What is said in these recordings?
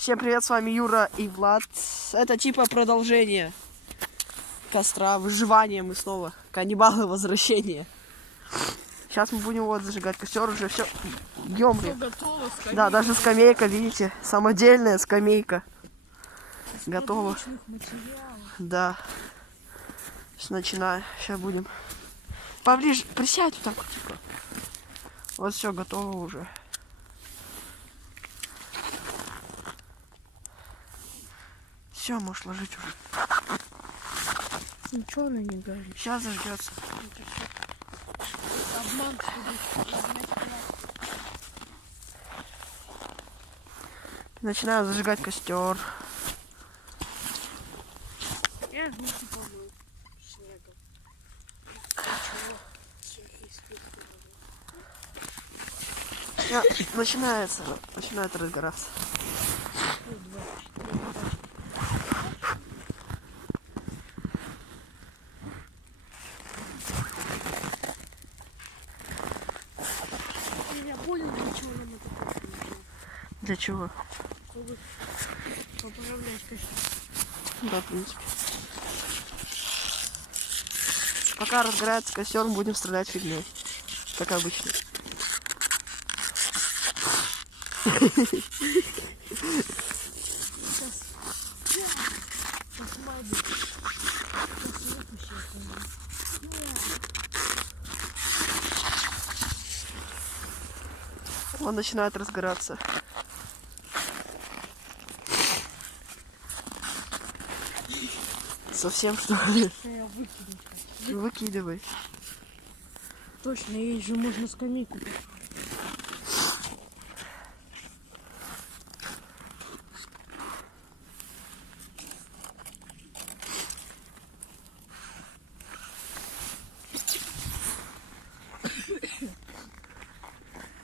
Всем привет, с вами Юра и Влад. Это типа продолжение костра, выживание мы снова. Каннибалы, возвращение. Сейчас мы будем вот зажигать костер, уже все. Ёмри. Да, даже скамейка, видите, самодельная скамейка. Готова. Да. Сейчас начинаем. Сейчас будем. Поближе, присядь вот так вот, типа. Вот все, готово уже. Все, можешь ложить уже. Ничего она не горит. Сейчас зажгется. Обман, Начинаю зажигать костер. я насыпаю снегом. Начинает разгораться. Я понял, для чего нам это нужно. Для чего? Чтобы поправлять костер. Да, в принципе. Пока разгорается костер, будем стрелять фигней. Как обычно. Сейчас. Посмотри. Сейчас выпущу это. Он начинает разгораться. Совсем что ли? Я выкину. Выкидывай. Точно, ей же можно скамейку.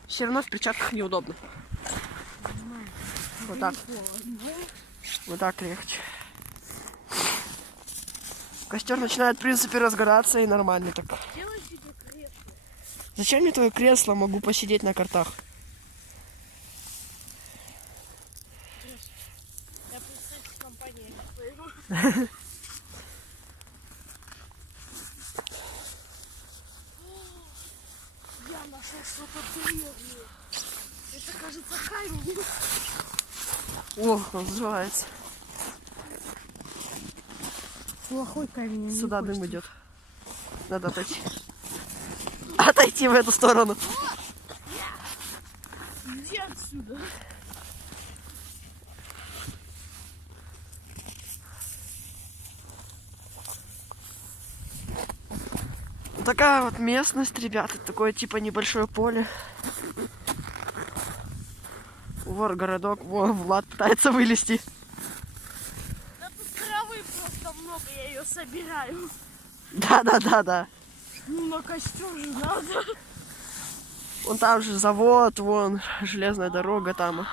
Все равно в перчатках неудобно. Вот так. Вот так легче. Костер начинает, в принципе, разгораться и нормально так. Делай себе кресло. Зачем мне твое кресло? Могу посидеть на картах. Я представляю компанию своего. Я нашел что-то древнее. Это, кажется, камень. О, он взрывается. Плохой камень. Сюда дым идет. Надо отойти. Отойти в эту сторону. Иди отсюда. Такая вот местность, ребята. Такое типа небольшое поле. Вот городок. Во, Влад пытается вылезти. Да тут травы просто много, я ее собираю. Да. Ну, на костер же надо. Вон там же завод, вон железная дорога там.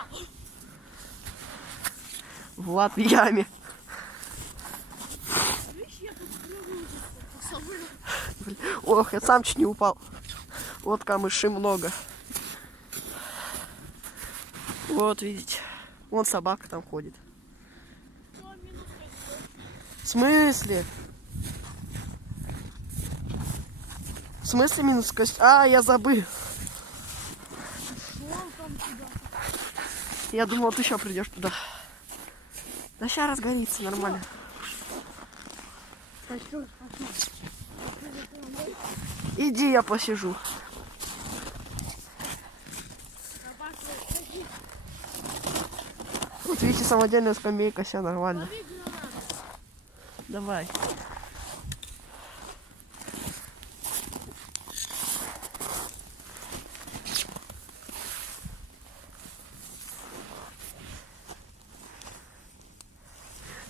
Влад в яме. Видишь, я тут траву пособрал. Ох, я сам чуть не упал. Вот камыши много. Вот, видите. Вон собака там ходит. В смысле? В смысле минус кость? А, я забыл. Шел там туда. Я думал, ты еще придешь туда. Да сейчас разгорится нормально. Костер, Иди, я посижу. Вот видите, самодельная скамейка, все нормально. Давай.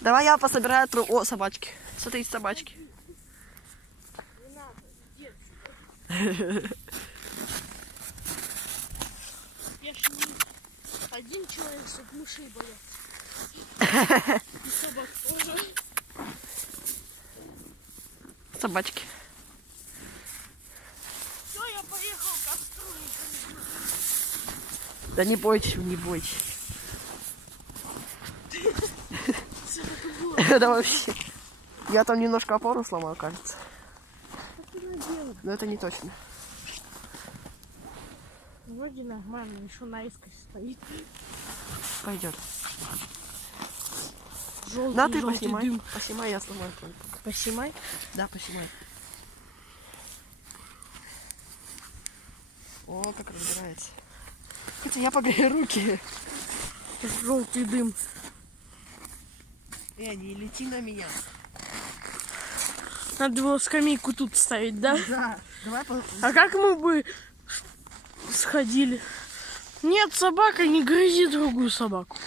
Давай я пособираю траву. О, собачки. Смотрите, собачки. не надо, иди отсюда. Я ж не один человек, чтоб мышей боялся. И собак тоже. Собачки. Все, я поехал к костру. Да не бойтесь, не бойтесь. было? Это вообще... Я там немножко опору сломал, кажется. Что ты наделал? Но это не точно. Вроде нормально, еще наискось стоит. Пойдет. Желтый, Да, ты желтый поснимай. дым. Поснимай, я сломаю твой. Поснимай. Да, поснимай. О, как разбирается. Хотя я погрею руки. Желтый дым. Не лети на меня. Надо было скамейку тут ставить, да? Да. Давай А как мы бы сходили? Нет, собака, не грызи другую собаку.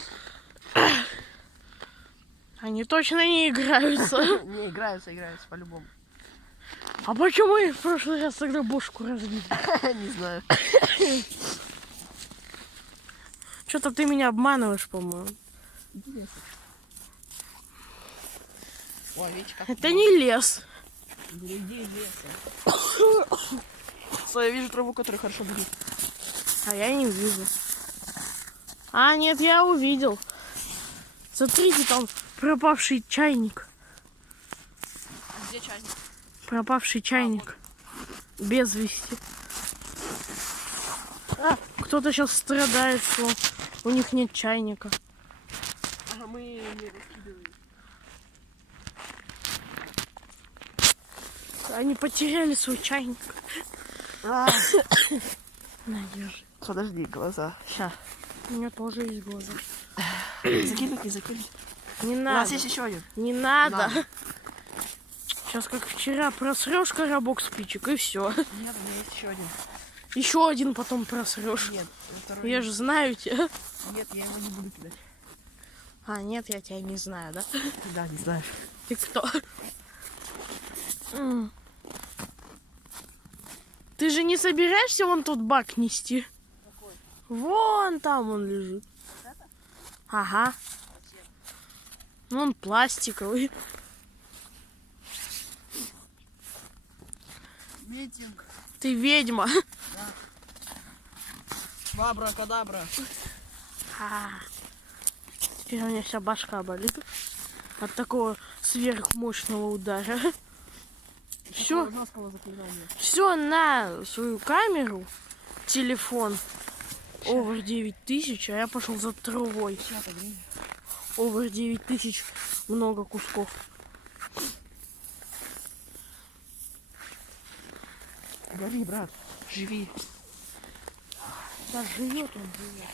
Они точно не играются. Не, играются по-любому. А почему их в прошлый раз тогда бошку разбили? Не знаю. Что-то ты меня обманываешь, по-моему. Интересно. О, видите, как... Это не лес. Впереди леса. Я вижу траву, которая хорошо будет. А я не вижу. А, нет, я увидел. Смотрите, там пропавший чайник. Где чайник? Пропавший чайник. Без вести. Кто-то сейчас страдает, что у них нет чайника. Ага, мы не раскидываем. Они потеряли свой чайник. А, Надежда. подожди, глаза. Ща. У меня тоже есть глаза. Закинь. Не У нас надо. есть еще один. Не надо. Надо. Сейчас как вчера просрешь коробок спичек и все. Нет, у меня есть еще один. Еще один потом просрешь. Нет, второй. Я же знаю тебя. Нет, я его не буду кидать. А, нет, я тебя не знаю, да? Да, не знаешь. Ты кто? Ты же не собираешься вон тот бак нести? Какой? Вон там он лежит. Вот это? Ага. Ну, он пластиковый. Митинг. Ты ведьма. Абракадабра. Теперь у меня вся башка болит от такого сверхмощного удара. Все, Жесткого заклинания. все на свою камеру, телефон, over 9000, а я пошел за травой. Сейчас, погоди. Over 9000, много кусков. Гори, брат, живи. Да, живет он, живет.